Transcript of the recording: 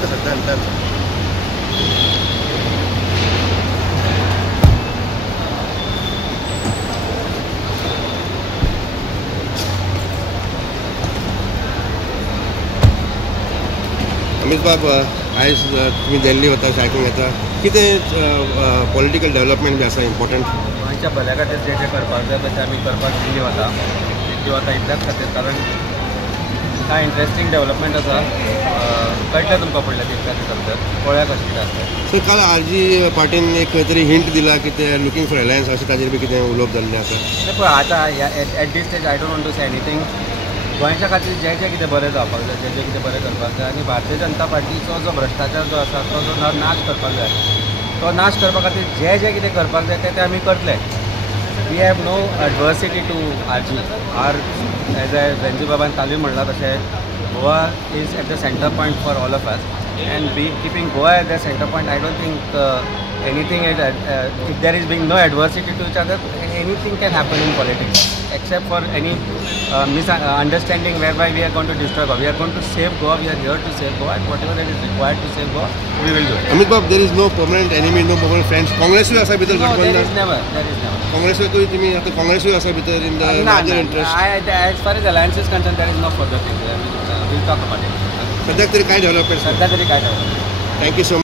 तुमकां सद्या अंतर अमित बाब आयज तुम्ही दिल्ली वता आयकूंक येता कितें पॉलिटिकल डेव्हलपमेंट बी आसा इम्पॉर्टंट गोंयच्या भल्या खातीर जे करपाक जाय तशें आमी करपाक दिल्ली वता इतल्याच खातीर कारण कांय इंट्रस्टींग डेव्हलपमेंट आसा कळटलें तुमकां फुडल्या दिवसां भितर पळोवया कशें कितें आसता सर काल आरजी पार्टीन एक खंय तरी हिंट दिला की ते लुकींग फॉर अलायन्स अशें ताजेर बी कितें उलोवप जाल्लें आसा पळय आतां at this stage I don't want to say anything गोंयच्या खातीर जें कितें बरें जावपाक जाय जें कितें बरें करपाक जाय आनी भारतीय जनता पार्टीचो जो भ्रश्टाचार जो आसा तो नाश करपाक जाय तो नाश करपा खातीर जें कितें करपाक जाय तें आमी करतले we have no adversity to argue as a वेंजू बाबान कालूय म्हणलां तशें Goa is at the centre point for all of us and keeping Goa at the centre point I don't think anything if there is being no adversity to each other, anything can happen in politics except for any misunderstanding whereby we are going to destroy Goa. We are going to save Goa. We are here to save Goa, and whatever that is required to save Goa, we will do it. Amit Bab, there is no permanent enemy, no permanent friends. Congress will asa bhitar There is never. Congress will tumi ata Congress will asa bhitar in the larger interest. As far as alliance is concerned, there is no further thing. We'll talk about it. Sadhya tari kai development. Thank you so much.